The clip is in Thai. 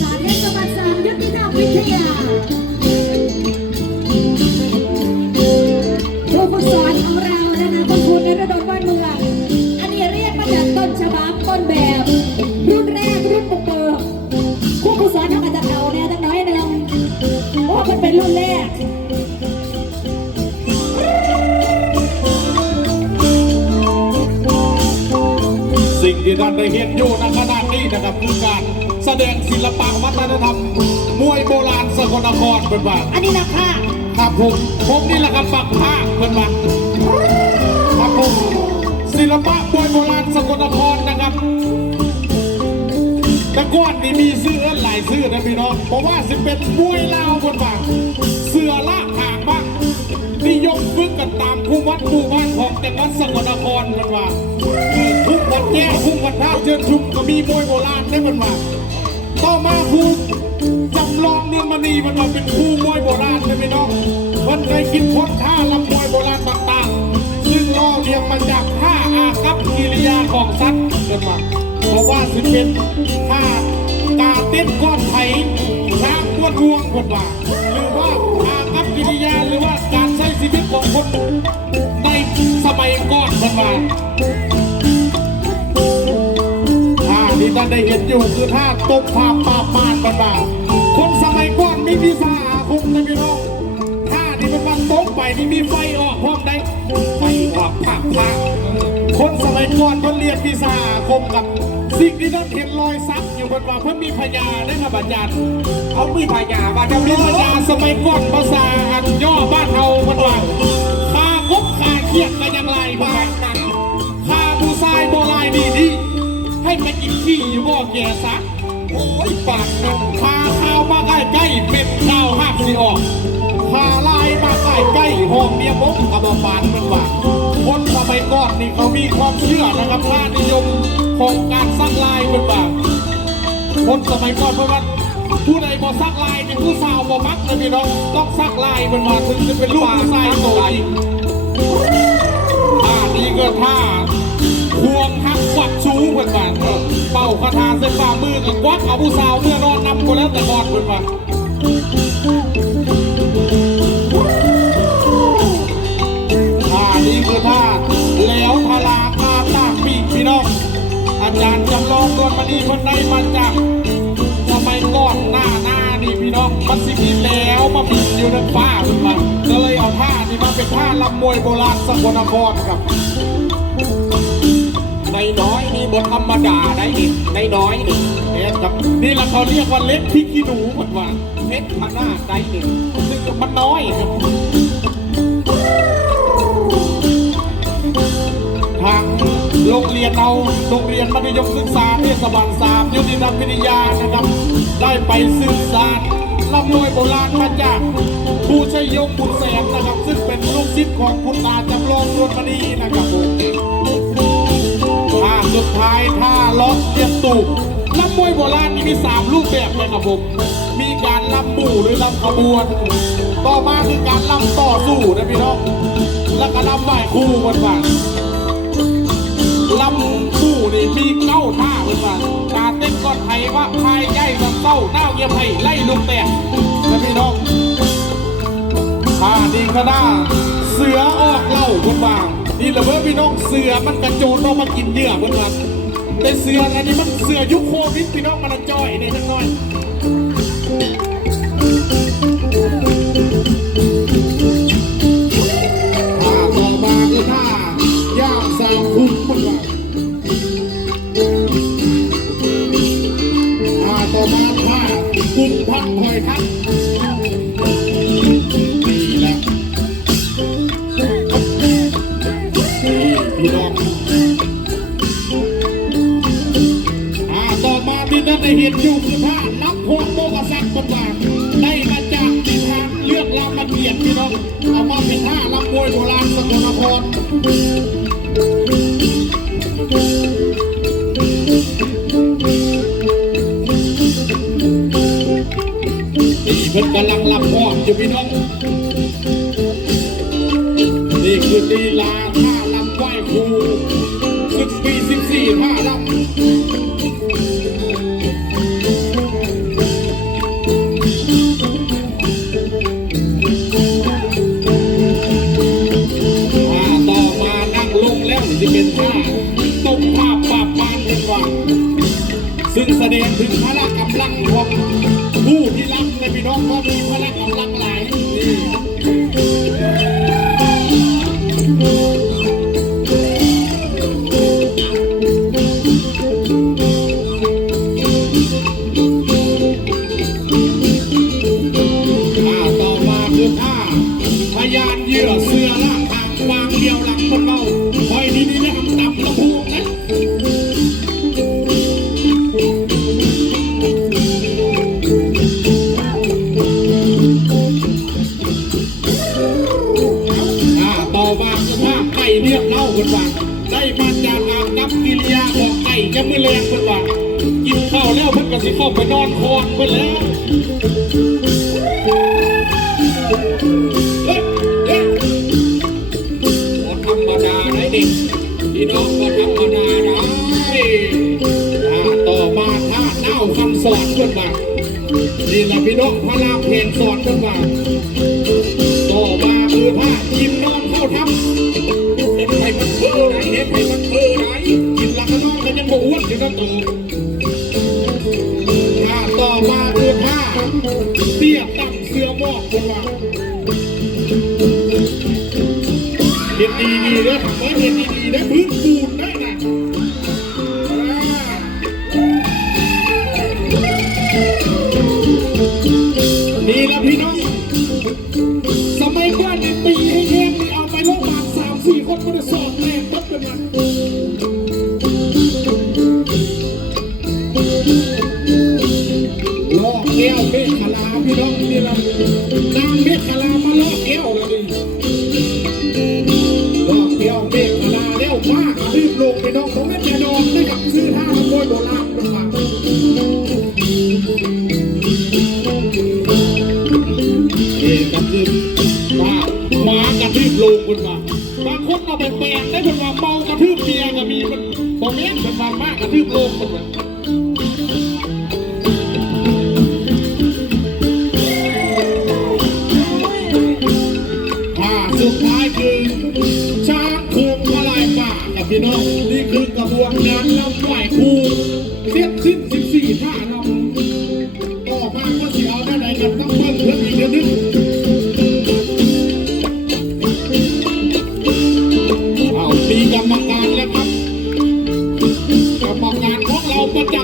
ศาร์เทศบาลสามยุติธรรมวิทยาผู้ฝึกสอนของเรานะคะคุณครูนระดลบ้านเมือง อันนี้เรียกมาจากต้นฉบับต้นแบบ รุ่นแรกรุ่นปุกเบิกผู้ฝึกสอนทำมาจากเราเนี่ยตั้งน้อยหนึ่งเพราะมันเป็นรุ่นแรกสิ่งที่ท่านได้เห็นอยู่ในขณะนี้นะครับคือการ แสดงศิลปะวัฒนธรรม มวยโบราณสกลนครเป็นว่าอันนี้นะคะครับผมผมนี่แหละครับปักผ้าเป็นว่าครับผมศิลปะมวยโบราณสกลนครนะครับแต่ก่อนนี่มีซื้อเอิ้นหลายซื้อนะพี่น้องเพราะว่าสิเป็นมวยลาวเป็นว่าเสือละหางบ้างนิยมฝึกกันตามภูวัดภูบ้านของจังหวัดสกลนครเป็นว่าทุกวันแก้วทุกวันท่าเชิญชุมก็มีมวยโบราณได้มันมาต่อมาครูจำ ลองเนืองมณีมันมาเป็นครูมวยโบราณใช่ไหมน้องมันเคยกินพ้นท่าลำมวยโบราณต่างๆ ซึ่งล่อเรียงมาจากท่าอากับกิริยาของสัตว์กันมาเพราะว่าสิเป็นท่ากาเต้นก้อนไถช้างม้วนรวงคนว่าหรือว่าอากับกิริยาหรือว่าการใช้ชีวิตของคนในสมัยก่อนคนว่าท่าที่ท่านได้เห็นอยู่คือท่าตบภาพปาบารบ้าๆคนสมัยก่อ นไม่มีสาอาคมนะพี่น้องท่าที่มันมันตบไปนี่มีไฟออกพร้อมได้ไฟออกผักผักคนสมัยก่อนมันเรียนวิชาอาคมกับ สิ่งที่ท่านเห็นรอยซับอยู่บนว่าเพื่อมีพญาได้ครับอาจารย์เขามีพญามาจำมีพญาสมัยก่อนภาษาอันย่อบ้านเฮามันว่าคากบคาเขียดกันอย่างไรบ้างนั้นข้าผู้ชายโบราณดีดีให้มากินขี้อยู่บ่อแก่ซัก โอ้ยปากนันพาข้าวมาใกล้ใกล้เป็นข้าวหักสิออกพาลายมาใกล้ใกล้หองเมียบกกับบปานมันว่าคนสมัยก่อนนี่เขามีความเชื่อนะครับค่านิยมของการซักลายเป็นว่าคนสมัยก่อนเพราะว่าผู้ใดบ่ซักลายเนี่ยผู้สาวบ่มักนะพี่น้องต้องซักลายเป็นว่าถึงจะเป็นลูกผู้ชายโตจริงท่านี้ก็ท่า วงทักควักชูเพื่อนบ้านเป่าคาถาเส้นฝ่ามือกับควักเอาผู้สาวเมื่อนอนนำก็แล้วแต่ก่อนเพื่อนบ้านท่านี้คือท่าแล้วพลาคาตากปีกพี่น้องอาจารย์จำลองดวนมณีคนใดมาจากสมัยก่อนหน้าหน้านี่พี่น้องมันสิมีแล้วมาบินอยู่ในฟ้าเพื่อนบ้านก็เลยเอาท่านี้มาเป็นท่าลำมวยโบราณสกลนครครับ ในน้อยนี่บนธรรมดาได้ดิในน้อยนี่เอ๊ะครับนี่แหละเขาเรียกว่าเล็กพริกขี้หนูหมือนว่าเพชรพนาดได้ดิซึ่งมันน้อยครับทางโรงเรียนเราโรงเรียนมัธยมศึกษาเทศบาลสามยุติธรรมวิทยานะครับ ได้ไปศึกษาลำมวยโบราณมาจากผู้ชัยยงบุญแสนนะครับ ซึ่งเป็นลูกศิษย์ของคุณตาจำลองรวนมณีนะครับผม สุดท้ายท่าล็อกเรียนตูบลำมวยโบราณนี่มีสามรูปแบบนะครับผม มีการลำหมู่หรือลำขบวน ต่อมาคือการลำต่อสู้นะพี่น้องแล้วก็ลำไหว้ครู่เหมือนกันลำคู่นี่มีเก้าท่าเหมือนกันการเต้นก้อนไห้ว่าพายใหญ่ลำเต้าหน้าเงียบไห้ไล่ลูกแตกนะพี่น้องท่านี้ก็ได้เสือออกเหล่าคนว่า นี่แหละเพื่อพี่น้องเสือมันกระโจนออกมากินเหยื่อคนว่าแต่เสืออันนี้มันเสือยุคโควิดพี่น้องมันจ่อยในทั้งน้อยท่าต่อมาคือท่าย่างสาวคุ้มคนว่าท่าต่อมาท่ากุ้งพักหอยทับ ได้เห็นอยู่คือผ้านับพวงโมกษัตริย์บนบาทได้มาจากนิทานเรื่องรามเกียรติพี่น้องเอามาเป็นท่าลำมวยโบราณสกลนครนี่เพิ่นกำลังลำพอดอยู่พี่น้องนี่คือลีลาท่าลำไหว้ครูสิบปีสิบสี่ท่าลำ ดงถึงพละกำลังของผู้ที่รับในพี่น้องก็มีพละกำลังหลาย จะมือแรงคนว่ากินข้าวแล้วเพิ่นก็สิเข้าไปนอนคอนเพิ่นแล้วเฮ้ยเฮ้ยบ่ธรรมดาได้ดิพี่น้องบ่ธรรมดาได้อ่าต่อมาท่าเน่าคำสอนคนว่านี่แหละพี่น้องพระรามเพนสอนคนว่าต่อมาคือผ้ากินนอนเข้าทำ กันยังบ่อ้วนอยู่ก็ตูผ้าต่อมาคือผ้าเตี้ยตั้งเสื้อหมอกคนว่าเห็นดีดีๆเด้อเห็นดีดีๆเด้อพื้นปูนได้นะนี่ละพี่น้อง ลอกแก้วเมฆขลาพี่น้องนี่ละนางเมฆขลามาลอกแก้วแล้วนี่ลอกแก้วเมฆขลาแล้วมากรีบลงพี่น้องผมไม่แน่นอนได้กับซื้อท่าขโมยโบราณกันมาเอ๊ะกันคือว่าหมากระทืบลูกคุณมาบางคนเอาไปแปลงได้คนมาเมากระทืบเมียก็มีมันโมเมนต์เป็นมามากกระทืบลูกคนมา สิบสี่ผ้าลำออกมาก็เสียเอาได้ไหนกันต้องเพิ่มเพิ่มอีกเดือนนึงเอาตีกรรมการแล้วครับกรรมการของเราประจักษ์